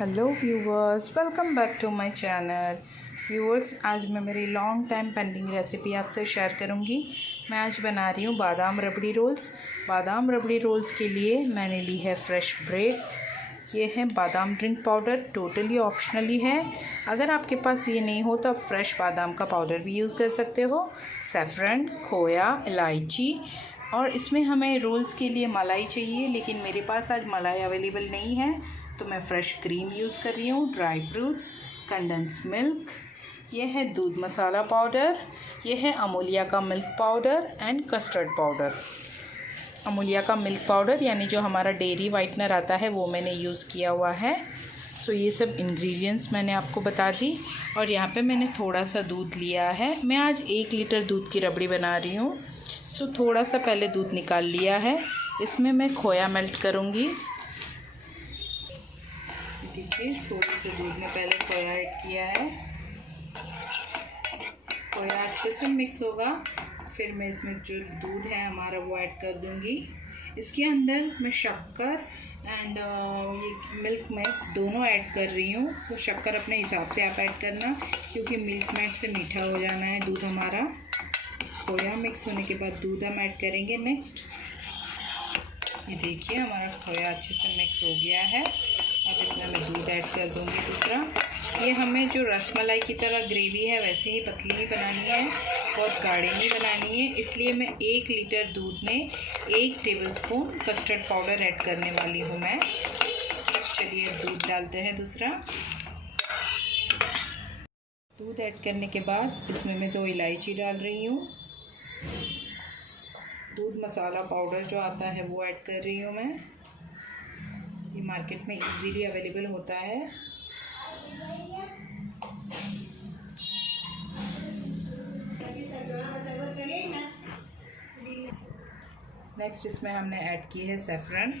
Hello viewers, welcome back to my channel. Viewers, आज मैं मेरी लॉन्ग टाइम पेंडिंग रेसिपी आपसे शेयर करूंगी। मैं आज बना रही हूँ बादाम रबड़ी रोल्स। बादाम रबड़ी रोल्स के लिए मैंने ली है फ्रेश ब्रेड। ये है बादाम ड्रिंक पाउडर, टोटली ऑप्शनली है। अगर आपके पास ये नहीं हो तो आप फ्रेश बादाम का पाउडर भी यूज़ कर सकते हो। सैफरन, खोया, इलायची, और इसमें हमें रोल्स के लिए मलाई चाहिए, लेकिन मेरे पास आज मलाई अवेलेबल नहीं है तो मैं फ़्रेश क्रीम यूज़ कर रही हूँ। ड्राई फ्रूट्स, कंडेंस मिल्क, ये है दूध मसाला पाउडर, ये है अमूलिया का milk powder and custard powder. Amulya का मिल्क पाउडर यानी जो हमारा डेयरी वाइटनर आता है वो मैंने यूज़ किया हुआ है। सो ये सब इंग्रेडिएंट्स मैंने आपको बता दी। और यहाँ पे मैंने थोड़ा सा दूध लिया है। मैं आज 1 लीटर दूध की रबड़ी बना रही हूँ। सो थोड़ा सा पहले दूध निकाल लिया है। इसमें मैं खोया मेल्ट करूँगी। देखिए, थोड़े से दूध में पहले खोया ऐड किया है। खोया अच्छे से मिक्स होगा, फिर मैं इसमें जो दूध है हमारा वो ऐड कर दूंगी। इसके अंदर मैं शक्कर एंड ये मिल्क मेड दोनों ऐड कर रही हूँ। सो शक्कर अपने हिसाब से आप ऐड करना, क्योंकि मिल्क मेड से मीठा हो जाना है दूध हमारा। खोया मिक्स होने के बाद दूध हम ऐड करेंगे नेक्स्ट। ये देखिए, हमारा खोया अच्छे से मिक्स हो गया है। अब इसमें मैं दूध ऐड कर दूंगी दूसरा। ये हमें जो रसमलाई की तरह ग्रेवी है वैसे ही पतली ही बनानी है, बहुत गाढ़ी नहीं बनानी है। इसलिए मैं 1 लीटर दूध में 1 टेबलस्पून कस्टर्ड पाउडर ऐड करने वाली हूँ मैं। चलिए दूध डालते हैं दूसरा। दूध ऐड करने के बाद इसमें मैं 2 इलायची डाल रही हूँ। दूध मसाला पाउडर जो आता है वो ऐड कर रही हूँ मैं। ये मार्केट में इजीली अवेलेबल होता है। नेक्स्ट इसमें हमने ऐड की है सैफरन।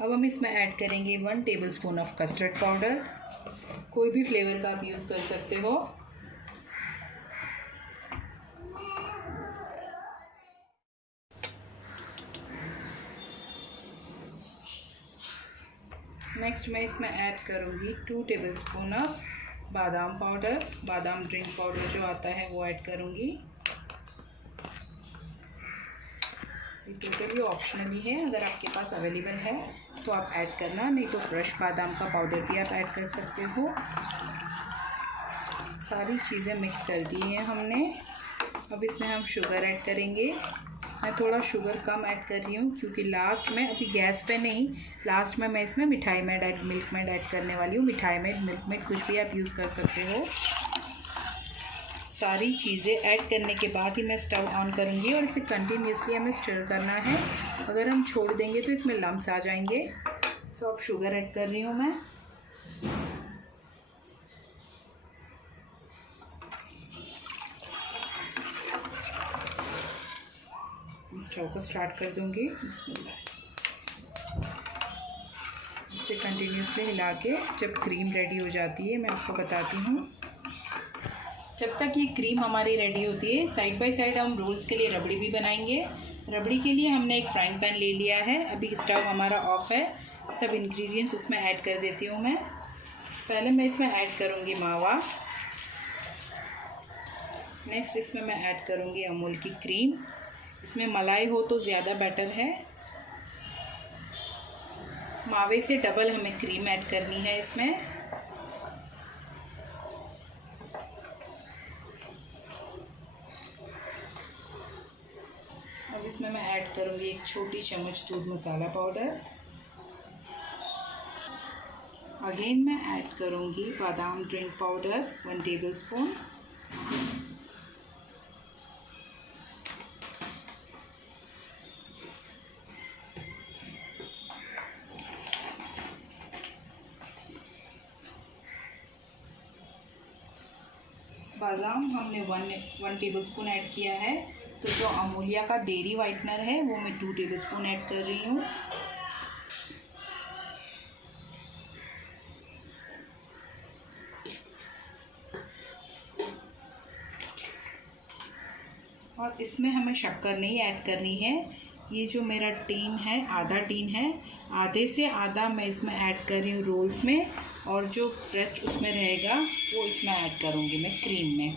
अब हम इसमें ऐड करेंगे 1 टेबलस्पून ऑफ कस्टर्ड पाउडर। कोई भी फ्लेवर का आप यूज़ कर सकते हो। नेक्स्ट मैं इसमें ऐड करूँगी 2 टेबलस्पून ऑफ बादाम पाउडर, बादाम ड्रिंक पाउडर जो आता है वो ऐड करूँगी। ये टोटली ऑप्शनली है, अगर आपके पास अवेलेबल है तो आप ऐड करना, नहीं तो फ्रेश बादाम का पाउडर भी आप ऐड कर सकते हो। सारी चीज़ें मिक्स कर दी हैं हमने। अब इसमें हम शुगर ऐड करेंगे। मैं थोड़ा शुगर कम ऐड कर रही हूँ, क्योंकि लास्ट में, अभी गैस पे नहीं, लास्ट में मैं इसमें मिठाई मेड मिल्क मेड ऐड करने वाली हूँ। मिठाई मेड, मिल्क मेड कुछ भी आप यूज़ कर सकते हो। सारी चीज़ें ऐड करने के बाद ही मैं स्टव ऑन करूँगी और इसे कंटिन्यूसली हमें स्टर करना है। अगर हम छोड़ देंगे तो इसमें लम्स आ जाएंगे। सो अब शुगर ऐड कर रही हूँ मैं। स्टव को स्टार्ट कर दूँगी। इसे कंटिन्यूसली हिला के जब क्रीम रेडी हो जाती है मैं आपको बताती हूँ। जब तक ये क्रीम हमारी रेडी होती है, साइड बाय साइड हम रोल्स के लिए रबड़ी भी बनाएंगे। रबड़ी के लिए हमने एक फ्राइंग पैन ले लिया है। अभी स्टव हमारा ऑफ है। सब इंग्रेडिएंट्स इसमें ऐड कर देती हूँ मैं। पहले मैं इसमें ऐड करूँगी मावा। नेक्स्ट इसमें मैं ऐड करूँगी अमूल की क्रीम। इसमें मलाई हो तो ज़्यादा बेटर है। मावे से डबल हमें क्रीम ऐड करनी है इसमें। अब इसमें मैं ऐड करूँगी 1 छोटी चम्मच दूध मसाला पाउडर। अगेन मैं ऐड करूँगी बादाम ड्रिंक पाउडर 1 टेबलस्पून। बादाम हमने 1 टेबलस्पून ऐड किया है। तो जो अमूलिया का डेयरी वाइटनर है वो मैं 2 टेबलस्पून ऐड कर रही हूँ। और इसमें हमें शक्कर नहीं ऐड करनी है, ये जो मेरा टीन है, आधा टीन है, आधे से आधा मैं इसमें ऐड कर रही हूँ रोल्स में, और जो रेस्ट उसमें रहेगा वो इसमें ऐड करूँगी मैं क्रीम में।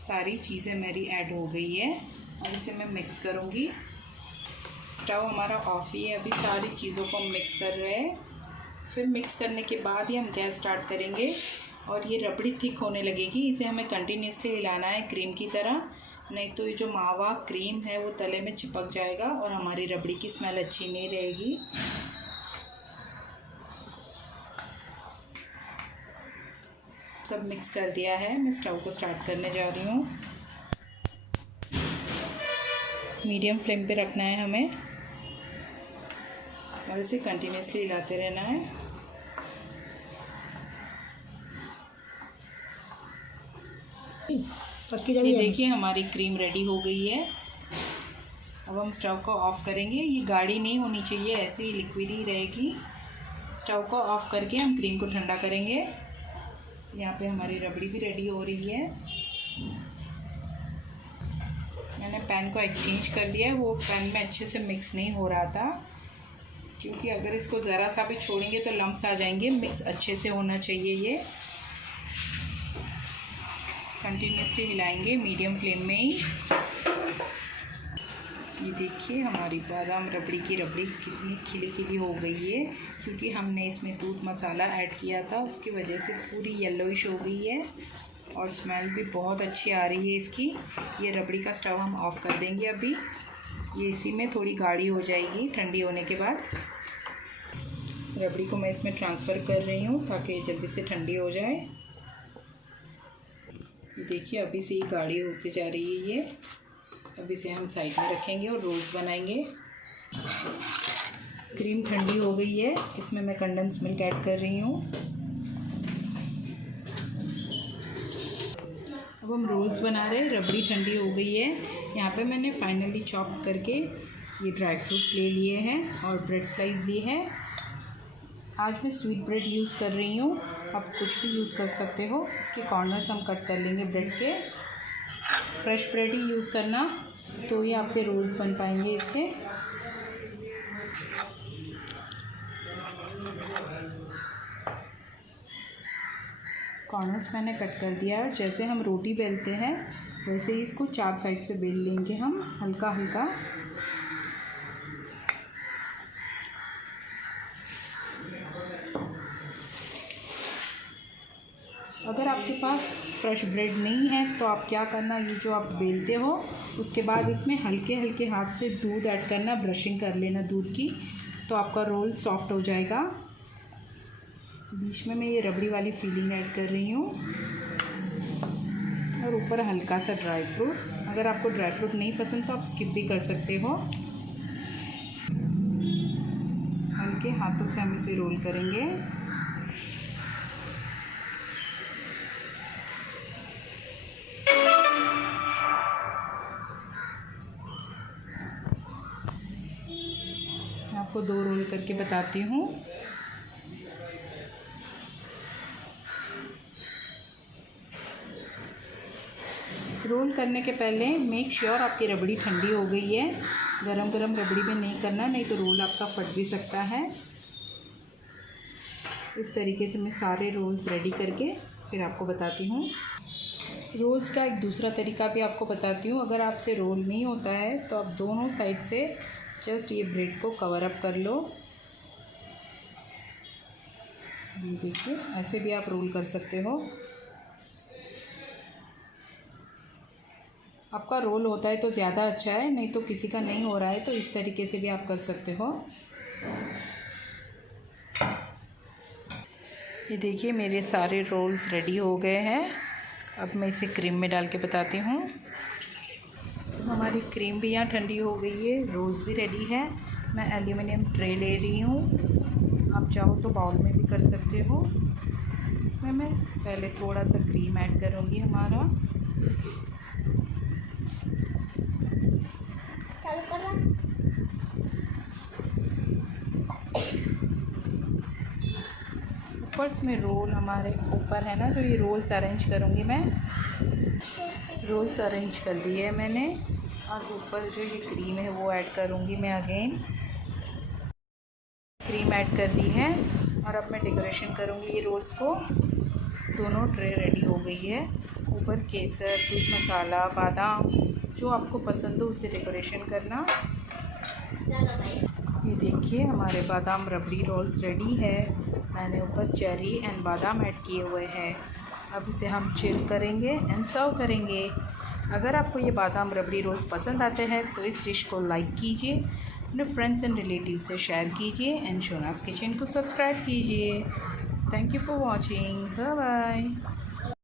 सारी चीज़ें मेरी ऐड हो गई है। अब इसे मैं मिक्स करूँगी। स्टव हमारा ऑफ ही है, अभी सारी चीज़ों को हम मिक्स कर रहे हैं। फिर मिक्स करने के बाद ही हम गैस स्टार्ट करेंगे और ये रबड़ी थिक होने लगेगी। इसे हमें कंटिन्यूसली हिलाना है क्रीम की तरह, नहीं तो ये जो मावा क्रीम है वो तले में चिपक जाएगा और हमारी रबड़ी की स्मेल अच्छी नहीं रहेगी। सब मिक्स कर दिया है, मैं स्टव को स्टार्ट करने जा रही हूँ। मीडियम फ्लेम पे रखना है हमें और इसे कंटिन्यूसली हिलाते रहना है। ये देखिए हमारी क्रीम रेडी हो गई है। अब हम स्टव को ऑफ़ करेंगे। ये गाढ़ी नहीं होनी चाहिए, ऐसे ही लिक्विड ही रहेगी। स्टव को ऑफ़ करके हम क्रीम को ठंडा करेंगे। यहाँ पे हमारी रबड़ी भी रेडी हो रही है। मैंने पैन को एक्सचेंज कर लिया है, वो पैन में अच्छे से मिक्स नहीं हो रहा था, क्योंकि अगर इसको ज़रा सा भी छोड़ेंगे तो लम्स आ जाएंगे। मिक्स अच्छे से होना चाहिए। ये कंटिन्यूसली हिलाएंगे मीडियम फ्लेम में ही। ये देखिए हमारी बादाम रबड़ी की रबड़ी कितनी खिली खिली हो गई है, क्योंकि हमने इसमें दूध मसाला ऐड किया था, उसकी वजह से पूरी येलोइश हो गई है और स्मेल भी बहुत अच्छी आ रही है इसकी। ये रबड़ी का स्टव हम ऑफ़ कर देंगे अभी। ये इसी में थोड़ी गाढ़ी हो जाएगी ठंडी होने के बाद। रबड़ी को मैं इसमें ट्रांसफ़र कर रही हूँ ताकि जल्दी से ठंडी हो जाए। ये देखिए अभी से ही गाढ़ी होती जा रही है ये। अब इसे हम साइड में रखेंगे और रोल्स बनाएंगे। क्रीम ठंडी हो गई है, इसमें मैं कंडेंस मिल्क ऐड कर रही हूँ। अब हम रोल्स बना रहे हैं। रबड़ी ठंडी हो गई है। यहाँ पे मैंने फाइनली चॉप करके ये ड्राई फ्रूट्स ले लिए हैं और ब्रेड स्लाइस ली है। आज मैं स्वीट ब्रेड यूज़ कर रही हूँ, आप कुछ भी यूज़ कर सकते हो। इसके कॉर्नर्स हम कट कर लेंगे ब्रेड के। फ्रेश ब्रेड ही यूज़ करना, तो ये आपके रोल्स बन पाएंगे इसके। कॉर्नर्स मैंने कट कर दिया है। जैसे हम रोटी बेलते हैं वैसे ही इसको 4 साइड से बेल लेंगे हम, हल्का हल्का। अगर आपके पास फ्रेश ब्रेड नहीं है तो आप क्या करना, ये जो आप बेलते हो उसके बाद इसमें हल्के हल्के हाथ से दूध ऐड करना, ब्रशिंग कर लेना दूध की, तो आपका रोल सॉफ्ट हो जाएगा। बीच में मैं ये रबड़ी वाली फीलिंग ऐड कर रही हूँ और ऊपर हल्का सा ड्राई फ्रूट। अगर आपको ड्राई फ्रूट नहीं पसंद तो आप स्किप भी कर सकते हो। हल्के हाथों से हम इसे रोल करेंगे। आपको 2 रोल करके बताती हूँ। रोल करने के पहले मेक श्योर आपकी रबड़ी ठंडी हो गई है। गरम गरम रबड़ी में नहीं करना, नहीं तो रोल आपका फट भी सकता है। इस तरीके से मैं सारे रोल्स रेडी करके फिर आपको बताती हूँ। रोल्स का एक दूसरा तरीका भी आपको बताती हूँ। अगर आपसे रोल नहीं होता है तो आप दोनों साइड से जस्ट ये ब्रेड को कवर अप कर लो। ये देखिए ऐसे भी आप रोल कर सकते हो। आपका रोल होता है तो ज़्यादा अच्छा है, नहीं तो किसी का नहीं हो रहा है तो इस तरीके से भी आप कर सकते हो। ये देखिए मेरे सारे रोल्स रेडी हो गए हैं। अब मैं इसे क्रीम में डाल के बताती हूँ। हमारी क्रीम भी यहाँ ठंडी हो गई है, रोल्स भी रेडी है। मैं एल्यूमिनियम ट्रे ले रही हूँ, आप चाहो तो बाउल में भी कर सकते हो। इसमें मैं पहले थोड़ा सा क्रीम ऐड करूँगी हमारा। ऊपर में रोल हमारे ऊपर है ना, तो ये रोल्स अरेंज करूँगी मैं। रोल्स अरेंज कर दिए है मैंने, और ऊपर जो ये क्रीम है वो ऐड करूँगी मैं। अगेन क्रीम ऐड कर दी है, और अब मैं डेकोरेशन करूँगी ये रोल्स को। दोनों ट्रे रेडी हो गई है। ऊपर केसर, दूध मसाला, बादाम, जो आपको पसंद हो उससे डेकोरेशन करना। ये देखिए हमारे बादाम रबड़ी रोल्स रेडी है। मैंने ऊपर चेरी एंड बादाम ऐड किए हुए हैं। अब इसे हम चिल करेंगे एंड सर्व करेंगे। अगर आपको ये बादाम रबड़ी रोल्स पसंद आते हैं तो इस डिश को लाइक कीजिए, अपने फ्रेंड्स एंड रिलेटिव से शेयर कीजिए, एंड शोनास किचन को सब्सक्राइब कीजिए। Thank you for watching. Bye bye.